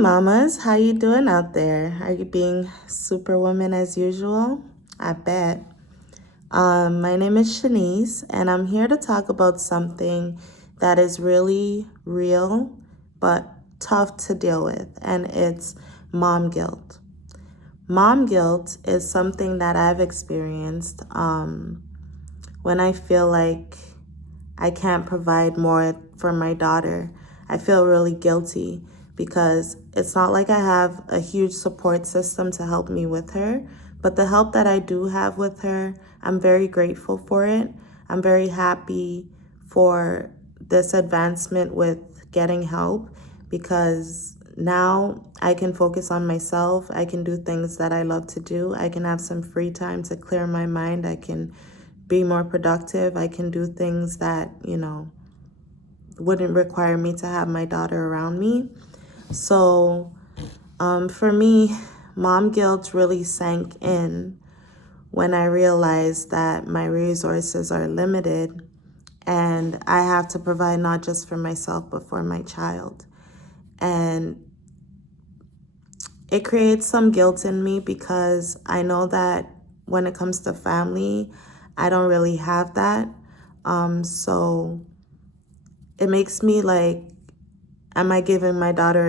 mamas, how you doing out there? Are you being superwoman as usual? I bet. My name is Shanice, and I'm here to talk about something that is really real but tough to deal with, and it's mom guilt. Mom guilt is something that I've experienced when I feel like I can't provide more for my daughter. I feel really guilty because it's not like I have a huge support system to help me with her, but the help that I do have with her, I'm very grateful for it. I'm very happy for this advancement with getting help because now I can focus on myself. I can do things that I love to do. I can have some free time to clear my mind. I can be more productive. I can do things that, wouldn't require me to have my daughter around me. So for me, mom guilt really sank in when I realized that my resources are limited and I have to provide not just for myself, but for my child. And it creates some guilt in me because I know that when it comes to family, I don't really have that. So it makes me like, am I doing my daughter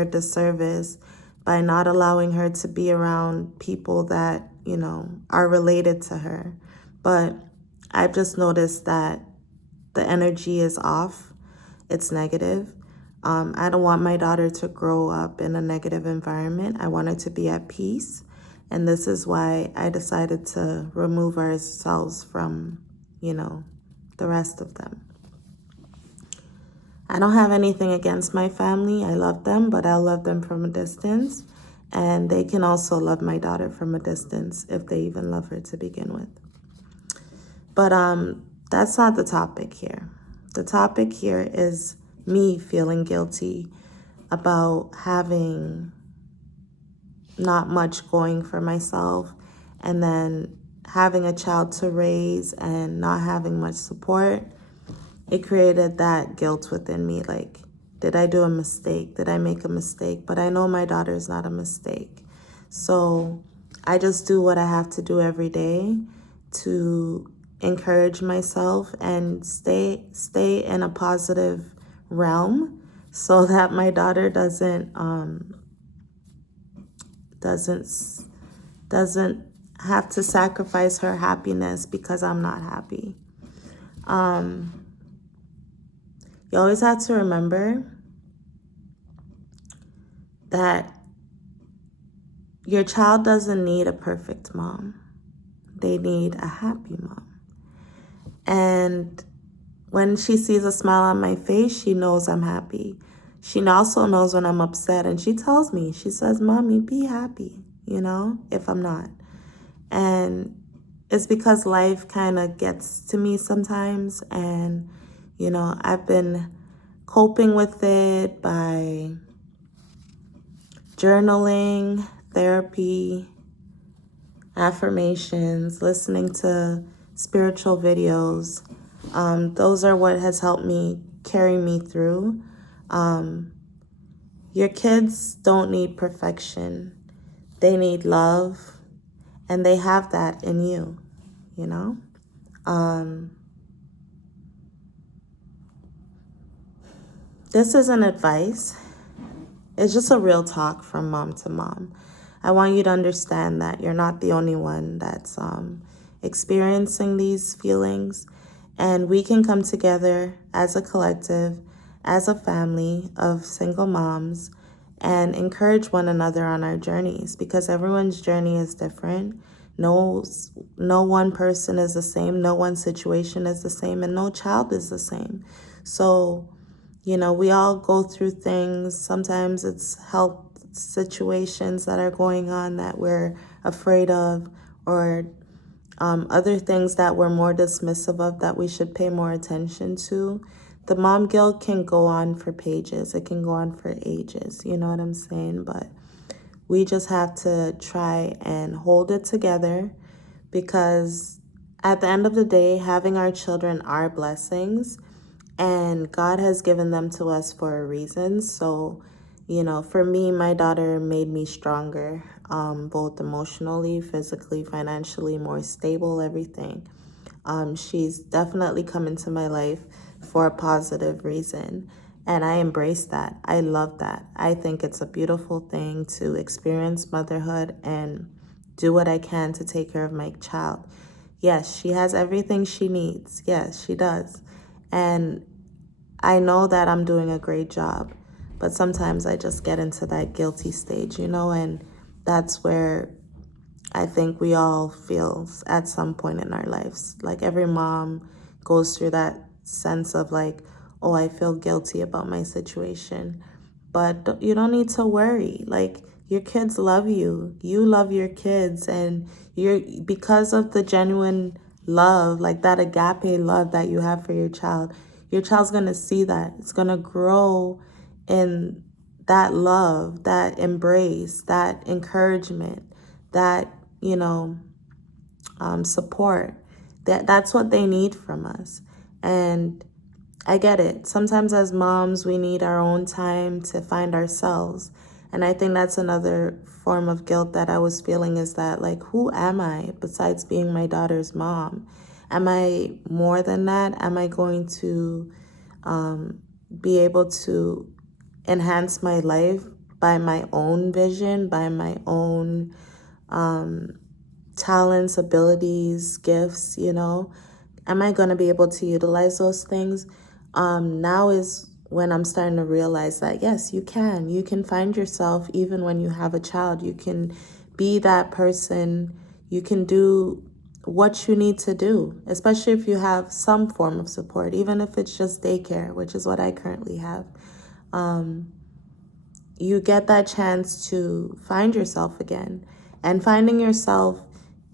a disservice by not allowing her to be around people that, are related to her? But I've just noticed that the energy is off. It's negative. I don't want my daughter to grow up in a negative environment. I want her to be at peace. And this is why I decided to remove ourselves from, the rest of them. I don't have anything against my family. I love them, but I love them from a distance. And they can also love my daughter from a distance if they even love her to begin with. But that's not the topic here. The topic here is me feeling guilty about having not much going for myself and then having a child to raise and not having much support. It created that guilt within me, like, did I do a mistake? Did I make a mistake? But I know my daughter is not a mistake. So I just do what I have to do every day to encourage myself and stay in a positive realm so that my daughter doesn't have to sacrifice her happiness because I'm not happy. You always have to remember that your child doesn't need a perfect mom. They need a happy mom. And when she sees a smile on my face, she knows I'm happy. She also knows when I'm upset, and she tells me, she says, "Mommy, be happy," if I'm not. And it's because life kind of gets to me sometimes, and I've been coping with it by journaling, therapy, affirmations, listening to spiritual videos. Those are what has helped me carry me through. Your kids don't need perfection. They need love, and they have that in you, This isn't advice. It's just a real talk from mom to mom. I want you to understand that you're not the only one that's experiencing these feelings, and we can come together as a collective, as a family of single moms, and encourage one another on our journeys, because everyone's journey is different. No one person is the same, no one situation is the same, and no child is the same. So we all go through things. Sometimes it's health situations that are going on that we're afraid of, or other things that we're more dismissive of that we should pay more attention to. The mom guilt can go on for pages. It can go on for ages. You know what I'm saying? But we just have to try and hold it together, because at the end of the day, having our children are blessings. And God has given them to us for a reason. So, You know, for me, my daughter made me stronger, both emotionally, physically, financially, more stable, everything. She's definitely come into my life for a positive reason. And I embrace that. I love that. I think it's a beautiful thing to experience motherhood and do what I can to take care of my child. Yes, she has everything she needs. Yes, she does. And I know that I'm doing a great job, but sometimes I just get into that guilty stage, and that's where I think we all feel at some point in our lives. Like every mom goes through that sense of like, oh, I feel guilty about my situation. But you don't need to worry. Like your kids love you. You love your kids, and you're because of the genuine love, like that agape love that you have for your child's gonna see that. It's gonna grow in that love, that embrace, that encouragement, that support. That's what they need from us. And I get it. Sometimes as moms, we need our own time to find ourselves. And I think that's another form of guilt that I was feeling, is that like, who am I besides being my daughter's mom? Am I more than that? Am I going to be able to enhance my life by my own vision, by my own talents, abilities, gifts, Am I going to be able to utilize those things? Now is when I'm starting to realize that, yes, you can. You can find yourself even when you have a child. You can be that person. You can do what you need to do, especially if you have some form of support, even if it's just daycare, which is what I currently have. You get that chance to find yourself again. And finding yourself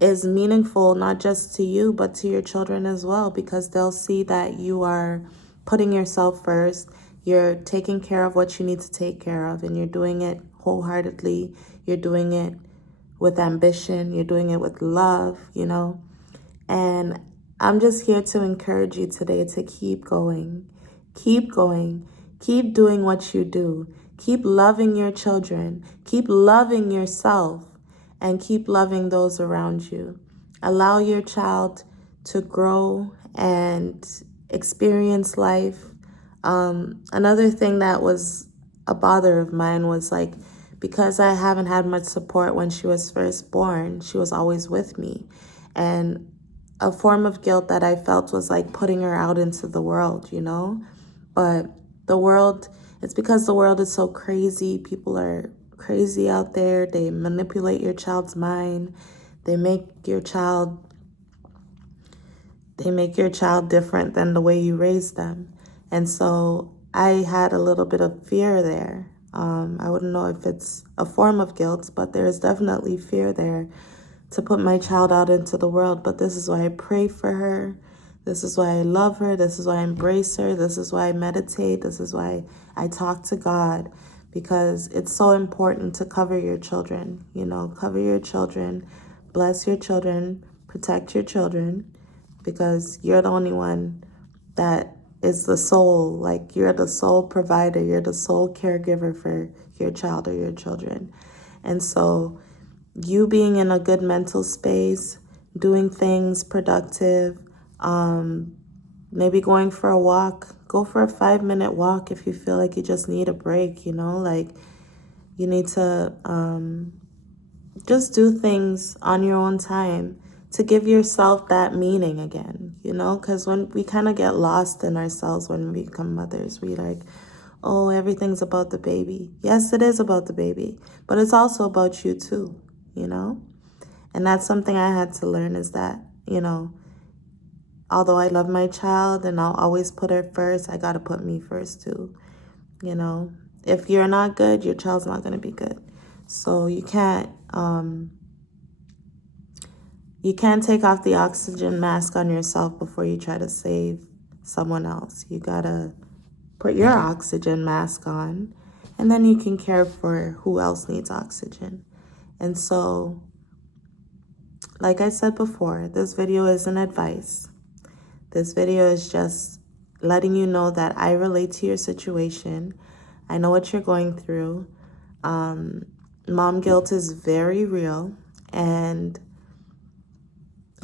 is meaningful not just to you, but to your children as well, because they'll see that you are putting yourself first. You're taking care of what you need to take care of, and you're doing it wholeheartedly. You're doing it with ambition. You're doing it with love, And I'm just here to encourage you today to keep going. Keep going. Keep doing what you do. Keep loving your children. Keep loving yourself. And keep loving those around you. Allow your child to grow and experience life. Another thing that was a bother of mine was like, because I haven't had much support when she was first born, she was always with me. And a form of guilt that I felt was like putting her out into the world, But the world, it's because the world is so crazy. People are crazy out there. They manipulate your child's mind. They make your child different than the way you raised them. And so I had a little bit of fear there. I wouldn't know if it's a form of guilt, but there's definitely fear there to put my child out into the world. But this is why I pray for her. This is why I love her. This is why I embrace her. This is why I meditate. This is why I talk to God, because it's so important to cover your children, cover your children, bless your children, protect your children, because you're the only one that is the sole, like you're the sole provider, you're the sole caregiver for your child or your children. And so you being in a good mental space, doing things productive, maybe going for a walk, go for a 5-minute walk if you feel like you just need a break, like you need to just do things on your own time to give yourself that meaning again, because when we kind of get lost in ourselves when we become mothers, we like, oh, everything's about the baby. Yes, it is about the baby, but it's also about you too, And that's something I had to learn, is that, although I love my child and I'll always put her first, I got to put me first too, If you're not good, your child's not going to be good. So you can't take off the oxygen mask on yourself before you try to save someone else. You got to put your oxygen mask on, and then you can care for who else needs oxygen. And so, like I said before, this video isn't advice. This video is just letting you know that I relate to your situation. I know what you're going through. Mom guilt is very real, and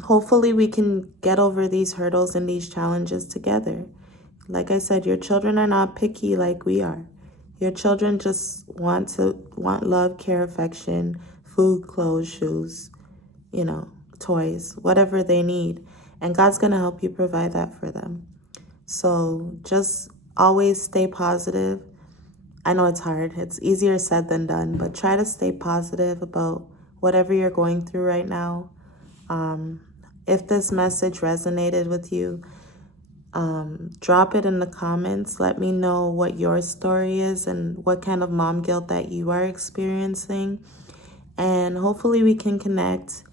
hopefully we can get over these hurdles and these challenges together. Like I said, your children are not picky like we are. Your children just want love, care, affection, food, clothes, shoes, toys, whatever they need. And God's going to help you provide that for them. So just always stay positive. I know it's hard. It's easier said than done, but try to stay positive about whatever you're going through right now. If this message resonated with you, drop it in the comments. Let me know what your story is and what kind of mom guilt that you are experiencing. And hopefully we can connect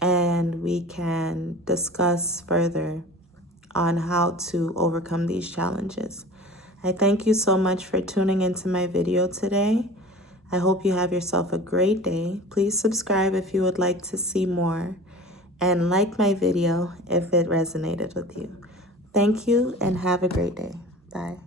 and we can discuss further on how to overcome these challenges. I thank you so much for tuning into my video today. I hope you have yourself a great day. Please subscribe if you would like to see more, and like my video if it resonated with you. Thank you and have a great day. Bye.